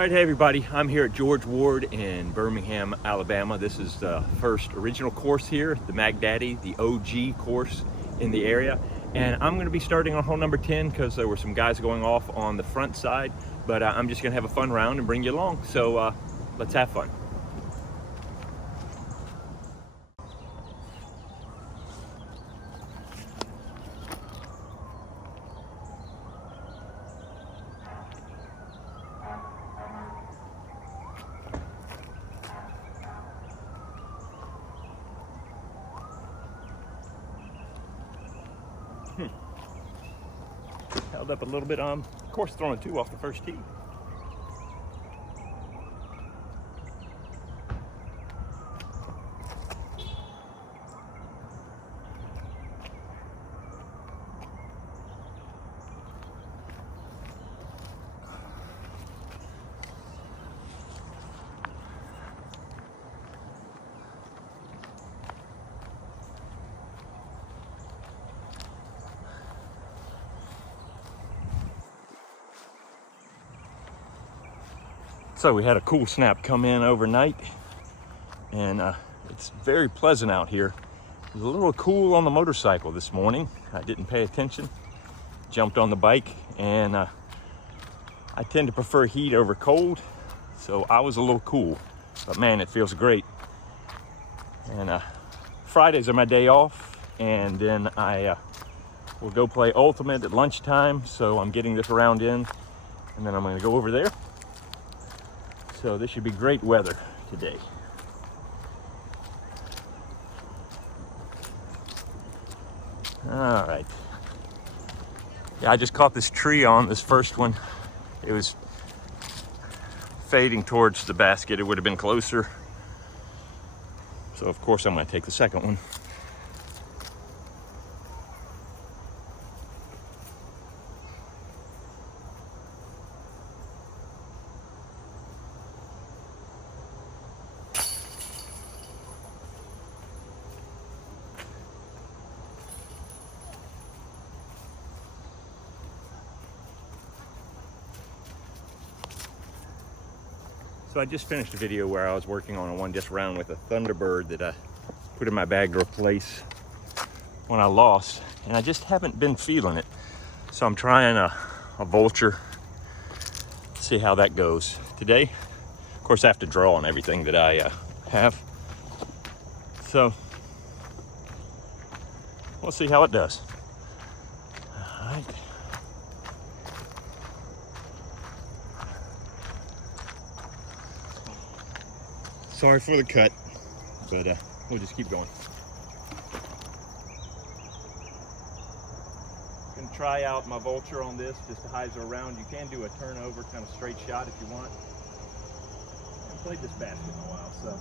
Alright, hey everybody, I'm here at George Ward in Birmingham, Alabama. This is the first original course here, the Mag Daddy, the OG course in the area. And I'm going to be starting on hole number 10 because there were some guys going off on the front side. But I'm just going to have a fun round and bring you along. So let's have fun. Held up a little bit on, of course, throwing two off the first tee. So we had a cool snap come in overnight, and it's very pleasant out here. It was a little cool on the motorcycle this morning. I didn't pay attention, jumped on the bike, and I tend to prefer heat over cold, so I was a little cool, but man, it feels great. And Fridays are my day off, and then I will go play Ultimate at lunchtime, so I'm getting this round in, and then I'm going to go over there. So this should be great weather today. All right. Yeah, I just caught this tree on this first one. It was fading towards the basket. It would have been closer. So of course I'm going to take the second one. So I just finished a video where I was working on a one disc round with a Thunderbird that I put in my bag to replace when I lost, and I just haven't been feeling it. So I'm trying a Vulture, see how that goes today. Of course I have to draw on everything that I have. So we'll see how it does. All right. Sorry for the cut, but we'll just keep going. Gonna try out my Vulture on this just to hyzer around. You can do a turnover, kind of straight shot if you want. I haven't played this basket in a while, so.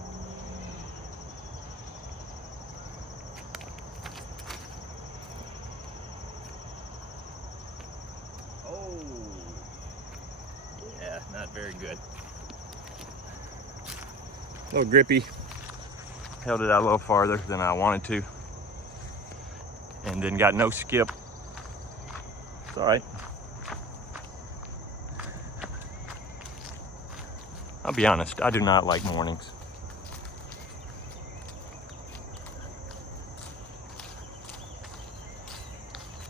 Oh, yeah, not very good. A little grippy. Held it out a little farther than I wanted to, and then got no skip. It's all right. I'll be honest, I do not like mornings.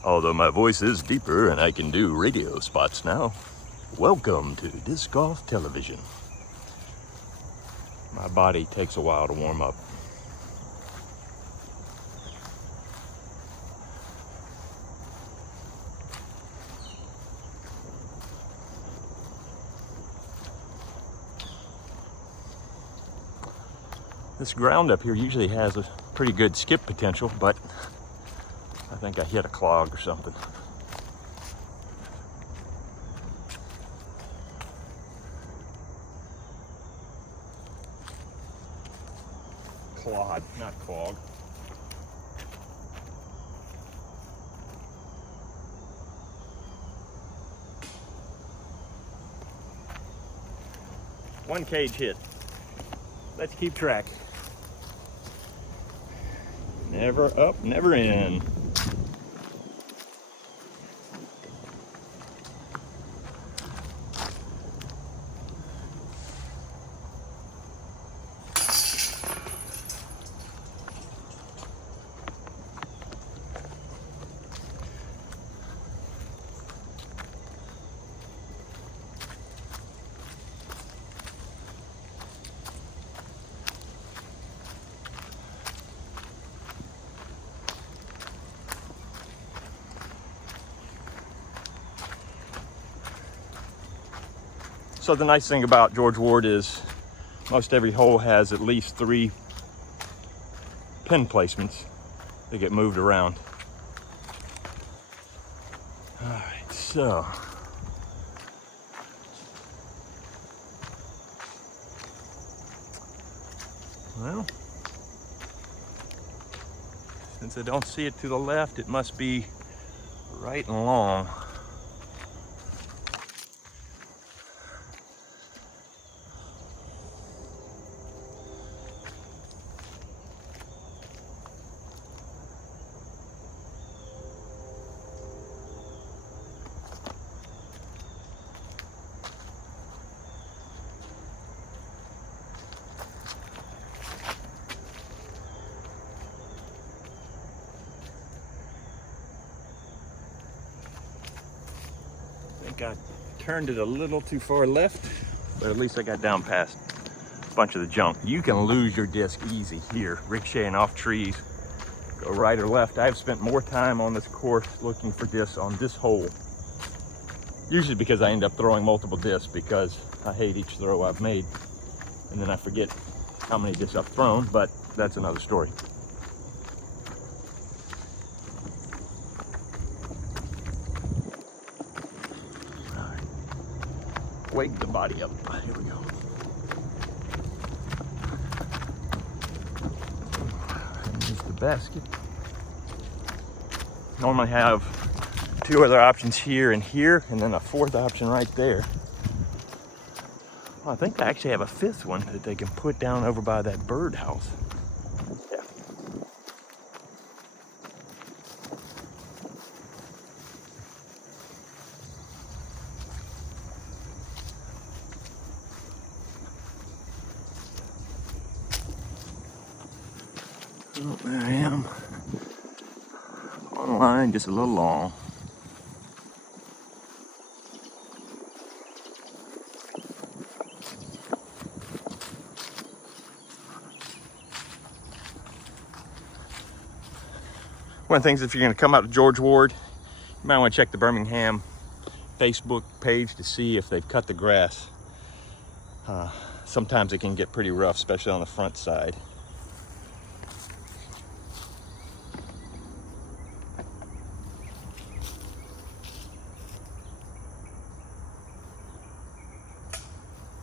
Although my voice is deeper and I can do radio spots now. Welcome to Disc Golf Television. My body takes a while to warm up. This ground up here usually has a pretty good skip potential, but I think I hit a clog or something. Clod, not clog. One cage hit. Let's keep track. Never up, never in. So the nice thing about George Ward is most every hole has at least 3 pin placements that get moved around. All right, so well, since I don't see it to the left, it must be right and long. I think I turned it a little too far left, but at least I got down past a bunch of the junk. You can lose your disc easy here, ricocheting off trees, go right or left. I've spent more time on this course looking for discs on this hole, usually because I end up throwing multiple discs because I hate each throw I've made, and then I forget how many discs I've thrown, but that's another story. Wake the body up. Here we go. Here's the basket. Normally have 2 other options here and here, and then a 4th option right there. Well, I think I actually have a 5th one that they can put down over by that birdhouse. Yeah. Oh, there I am. On line, just a little long. One of the things, if you're going to come out to George Ward, you might want to check the Birmingham Facebook page to see if they've cut the grass. Sometimes it can get pretty rough, especially on the front side.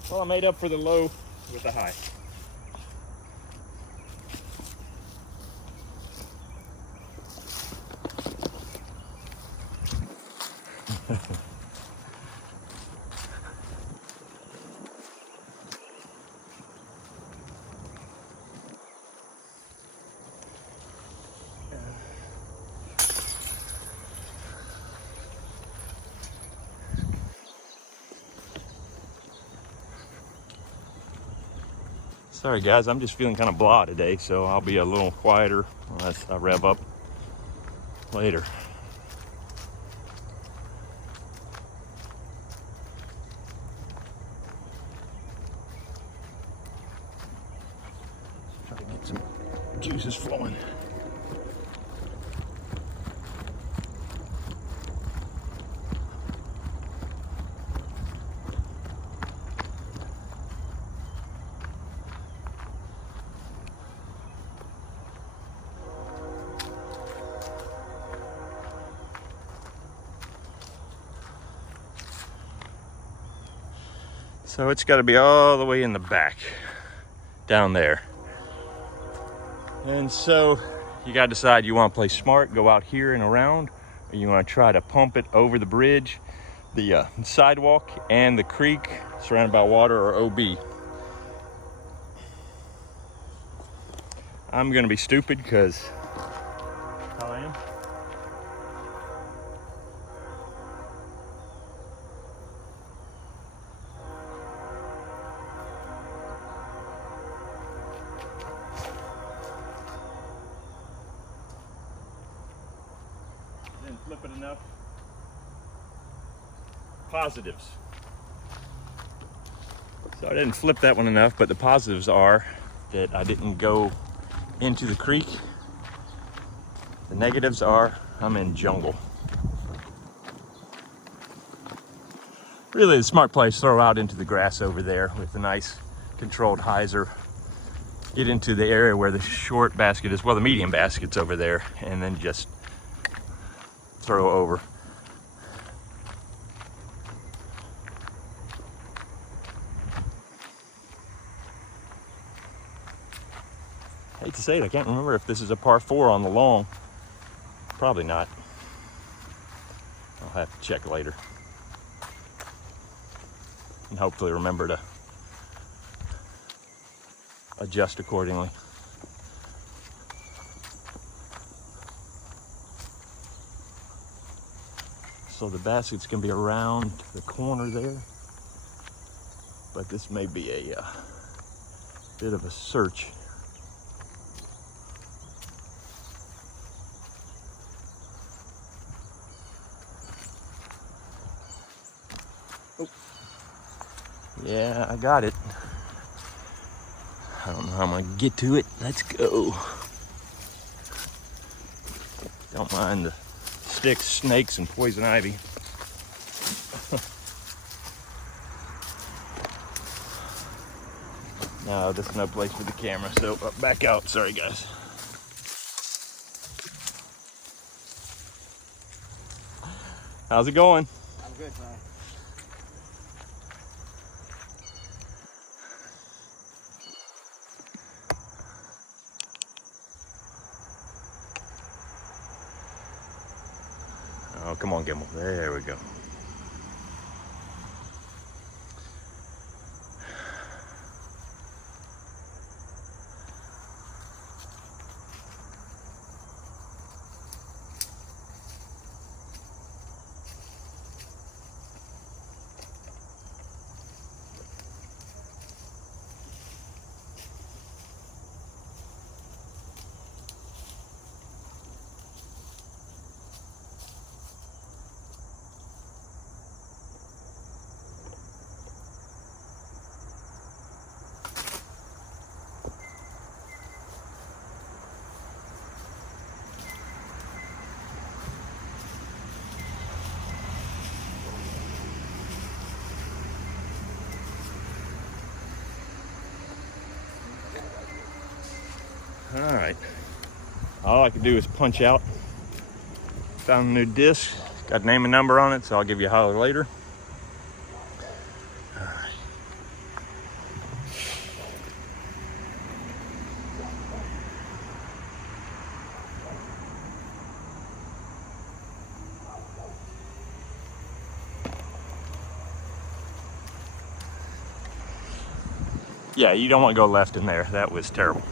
Well, I made up for the low with the high. Sorry guys, I'm just feeling kind of blah today, so I'll be a little quieter unless I rev up later. Try to get some juices flowing. So it's got to be all the way in the back, down there. And so you got to decide, you want to play smart, go out here and around, or you want to try to pump it over the bridge, the sidewalk, and the creek surrounded by water, or OB. I'm going to be stupid because how I am. Didn't flip it enough. Positives. So I didn't flip that one enough, but the positives are that I didn't go into the creek. The negatives are I'm in jungle. Really, the smart play is throw out into the grass over there with a nice controlled hyzer. Get into the area where the short basket is, well, the medium basket's over there, and then just throw over. I hate to say it, I can't remember if this is a par 4 on the long. Probably not. I'll have to check later. And hopefully remember to adjust accordingly. So the basket's gonna be around the corner there, but this may be a bit of a search. Oh. Yeah, I got it. I don't know how I'm gonna get to it. Let's go. Don't mind the sticks, snakes, and poison ivy. No, this is no place for the camera, so back out. Sorry, guys. How's it going? I'm good, man. Oh, come on, Gimbal. There we go. All right. All I can do is punch out. Found a new disc. Got name and number on it, so I'll give you a holler later. All right. Yeah, you don't want to go left in there. That was terrible.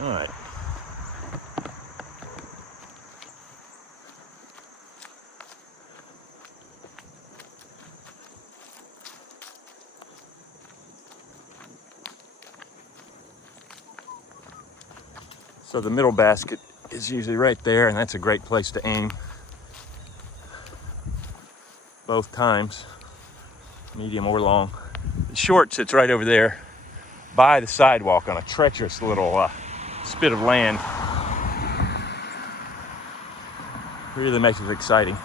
All right. So the middle basket is usually right there, and that's a great place to aim. Both times, medium or long. The short sits right over there by the sidewalk on a treacherous little spit of land. Really makes it exciting.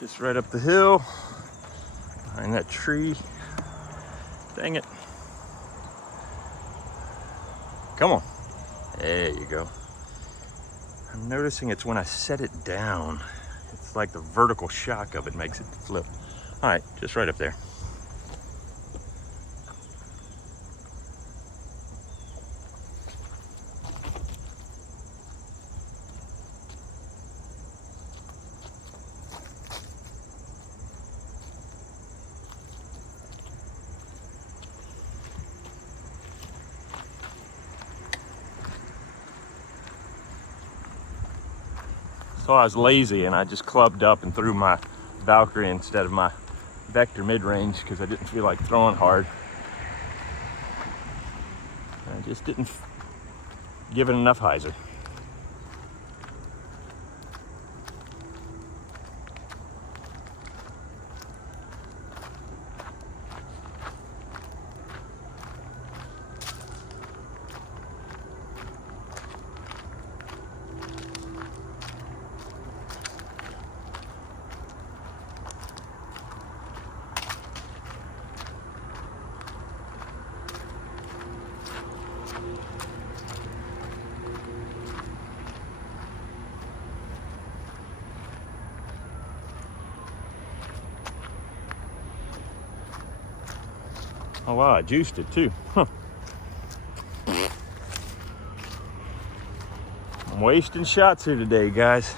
Just right up the hill, behind that tree. Dang it. Come on. There you go. I'm noticing it's when I set it down. It's like the vertical shock of it makes it flip. All right, just right up there. So I was lazy and I just clubbed up and threw my Valkyrie instead of my Vector mid-range because I didn't feel like throwing hard. I just didn't give it enough hyzer. Oh wow, I juiced it too. Huh. I'm wasting shots here today, guys.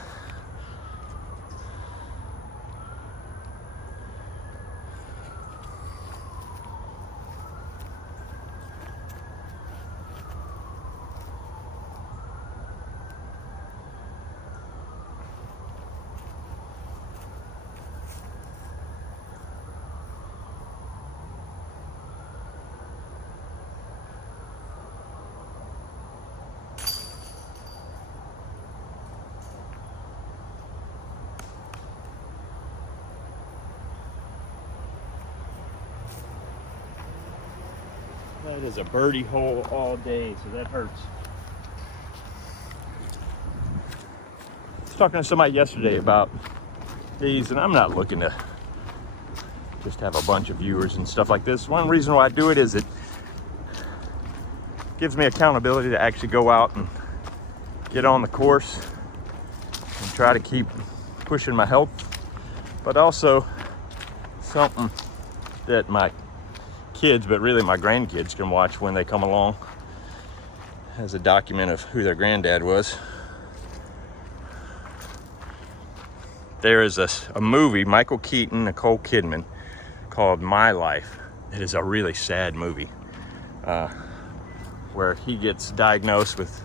That is a birdie hole all day, so that hurts. I was talking to somebody yesterday about these, and I'm not looking to just have a bunch of viewers and stuff like this. One reason why I do it is it gives me accountability to actually go out and get on the course and try to keep pushing my health, but also something that my kids, but really my grandkids, can watch when they come along as a document of who their granddad was. There is a movie, Michael Keaton, Nicole Kidman, called My Life. It is a really sad movie where he gets diagnosed with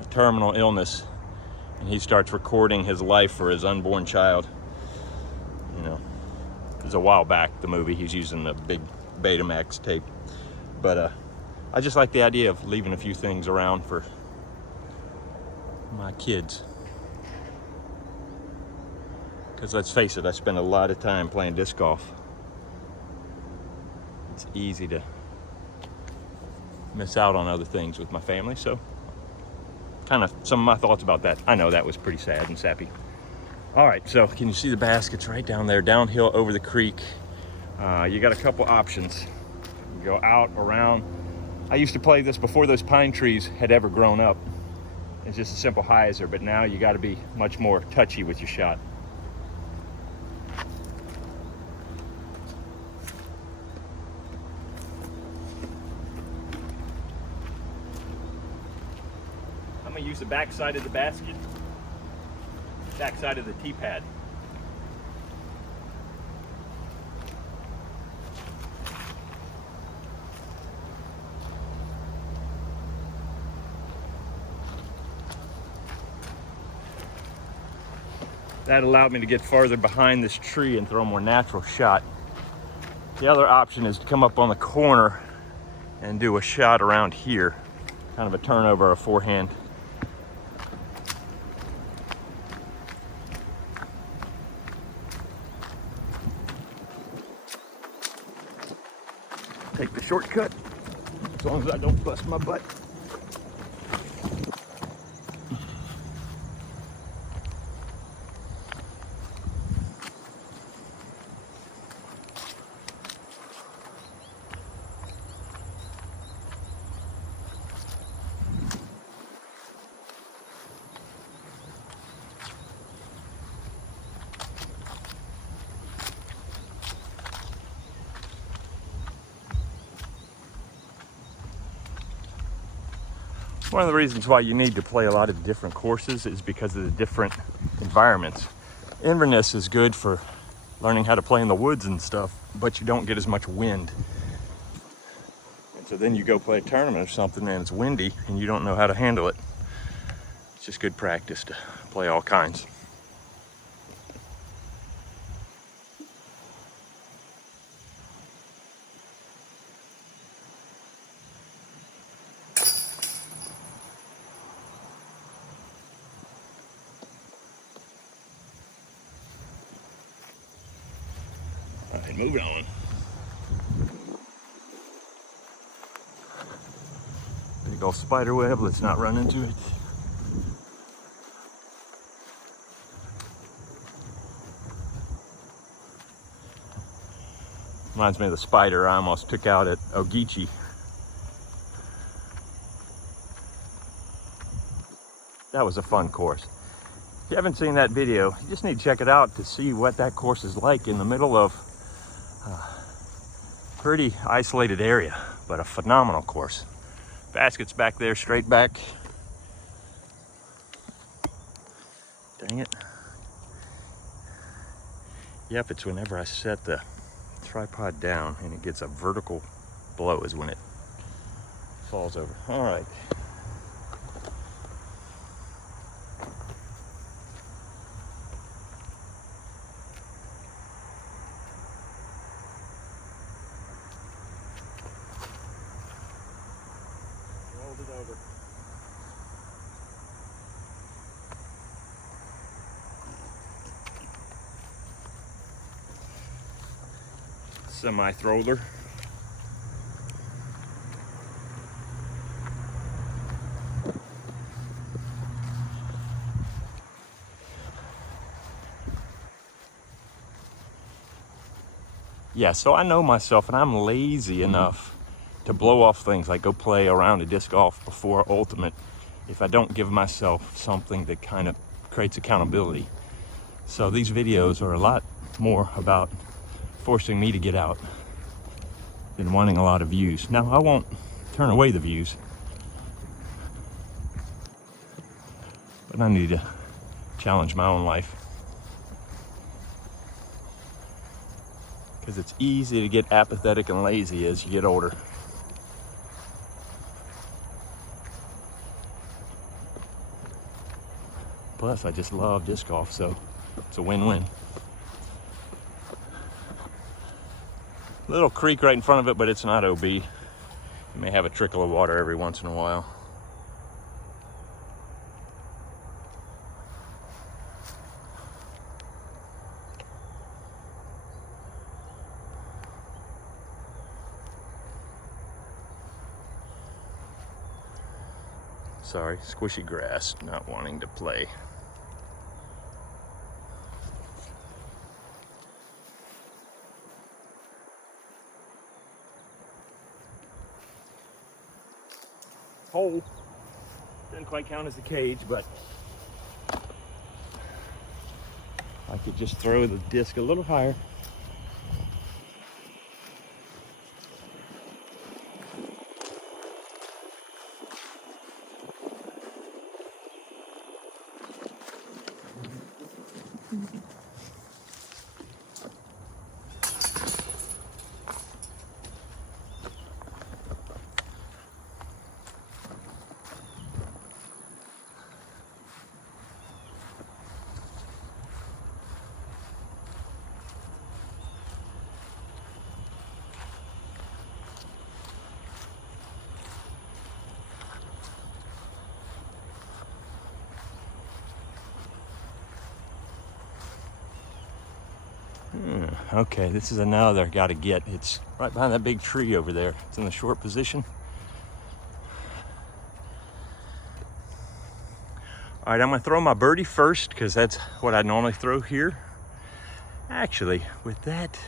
a terminal illness and he starts recording his life for his unborn child. You know, it was a while back, the movie. He's using a big Betamax tape. But I just like the idea of leaving a few things around for my kids. Because let's face it, I spend a lot of time playing disc golf. It's easy to miss out on other things with my family, so kind of some of my thoughts about that. I know that was pretty sad and sappy. All right, so can you see the baskets right down there, downhill over the creek? You got a couple options. You go out, around. I used to play this before those pine trees had ever grown up. It's just a simple hyzer, but now you got to be much more touchy with your shot. I'm gonna use the back side of the basket, back side of the tee pad. That allowed me to get farther behind this tree and throw a more natural shot. The other option is to come up on the corner and do a shot around here, kind of a turnover, a forehand. Take the shortcut, as long as I don't bust my butt. One of the reasons why you need to play a lot of different courses is because of the different environments. Inverness is good for learning how to play in the woods and stuff, but you don't get as much wind. And so then you go play a tournament or something and it's windy and you don't know how to handle it. It's just good practice to play all kinds. All right, moving on. Big old spider web, let's not run into it. Reminds me of the spider I almost took out at Ogeechee. That was a fun course. If you haven't seen that video, you just need to check it out to see what that course is like in the middle of a pretty isolated area, but a phenomenal course. Basket's back there, straight back. Dang it. Yep, it's whenever I set the tripod down and it gets a vertical blow is when it falls over. All right. Rolled it over. Semi-thrower. Yeah, so I know myself and I'm lazy enough to blow off things like go play a round of disc golf before Ultimate if I don't give myself something that kind of creates accountability. So these videos are a lot more about forcing me to get out than wanting a lot of views. Now, I won't turn away the views, but I need to challenge my own life. Because it's easy to get apathetic and lazy as you get older. Plus, I just love disc golf, so it's a win-win. Little creek right in front of it, but it's not OB. You may have a trickle of water every once in a while. Sorry, squishy grass, not wanting to play. Hole. Doesn't quite count as a cage, but I could just throw the disc a little higher. Okay, this is another gotta get. It's right behind that big tree over there. It's in the short position. All right, I'm gonna throw my birdie first because that's what I normally throw here. Actually, with that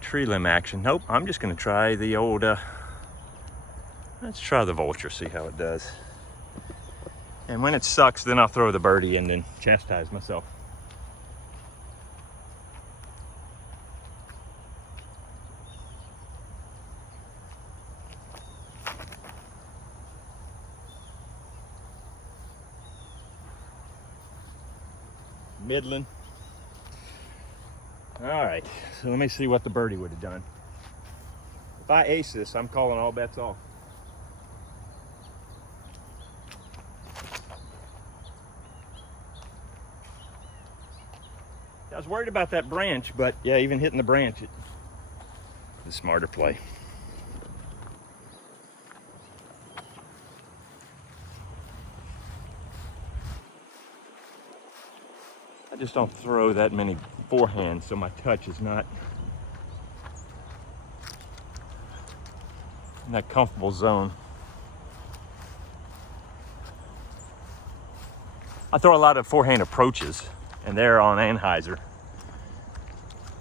tree limb action, nope, I'm just gonna try the old, let's try the vulture, see how it does. And when it sucks, then I'll throw the birdie and then chastise myself. middling. All right, so let me see what the birdie would have done. If I ace this, I'm calling all bets off. I was worried about that branch, but yeah, even hitting the branch, it's a smarter play. I just don't throw that many forehands, so my touch is not in that comfortable zone. I throw a lot of forehand approaches, and they're on Anheuser.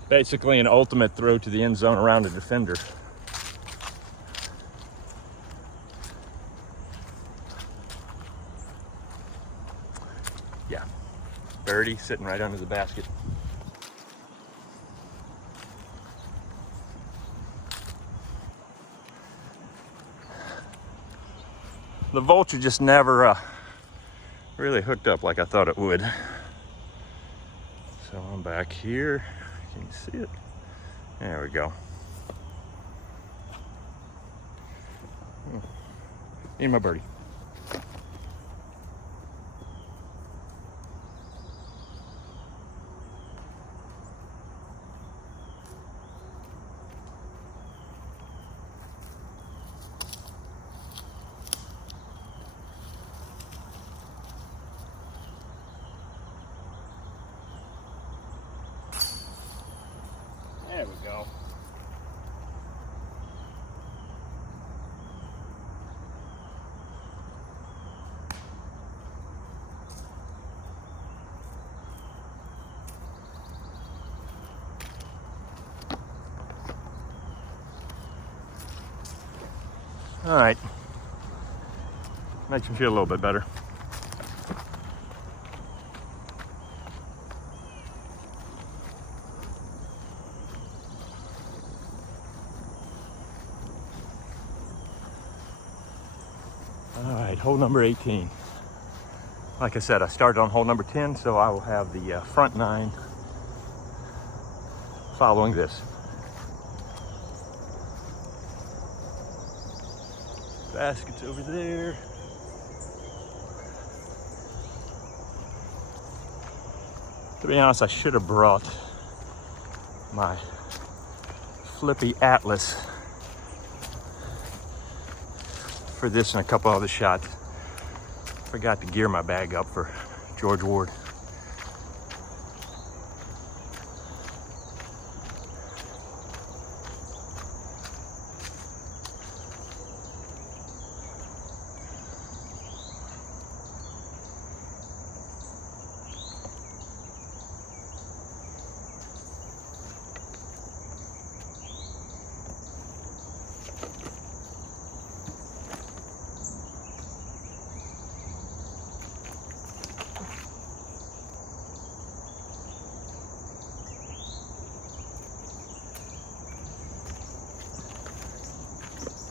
Basically an ultimate throw to the end zone around a defender. Yeah, birdie sitting right under the basket. The Vulture just never really hooked up like I thought it would. So I'm back here. Can you see it? There we go. Need my birdie. There we go. All right. Makes me feel a little bit better. All right, hole number 18. Like I said, I started on hole number 10, so I will have the front 9 following this. Basket's over there. To be honest, I should have brought my Flippy Atlas for this and a couple other shots. Forgot to gear my bag up for George Ward.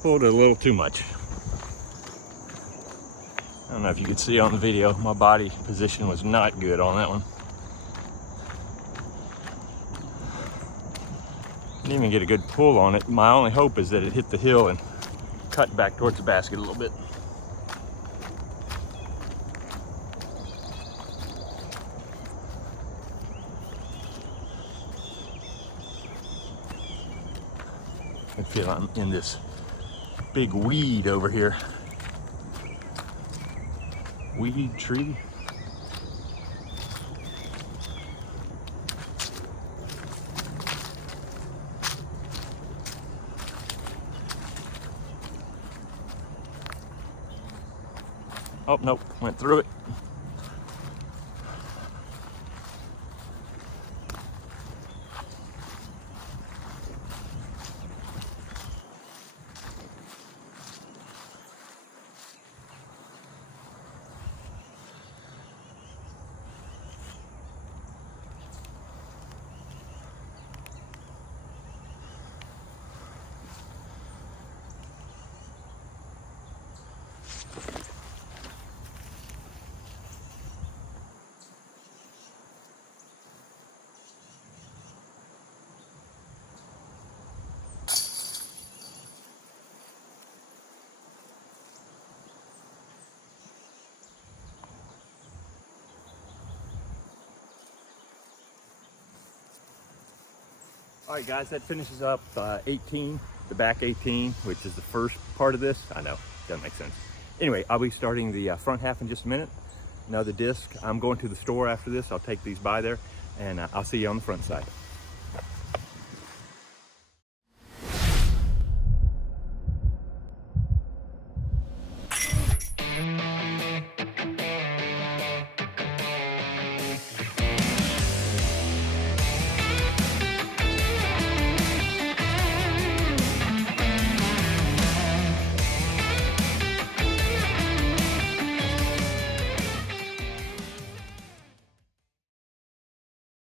Pulled it a little too much. I don't know if you could see on the video, my body position was not good on that one. Didn't even get a good pull on it. My only hope is that it hit the hill and cut back towards the basket a little bit. I feel I'm in this big weed over here. Weed tree. Oh, nope, went through it. All right, guys, that finishes up 18, the back 18, which is the first part of this. I know, doesn't make sense. Anyway, I'll be starting the front half in just a minute. Another disc. I'm going to the store after this. I'll take these by there, and I'll see you on the front side.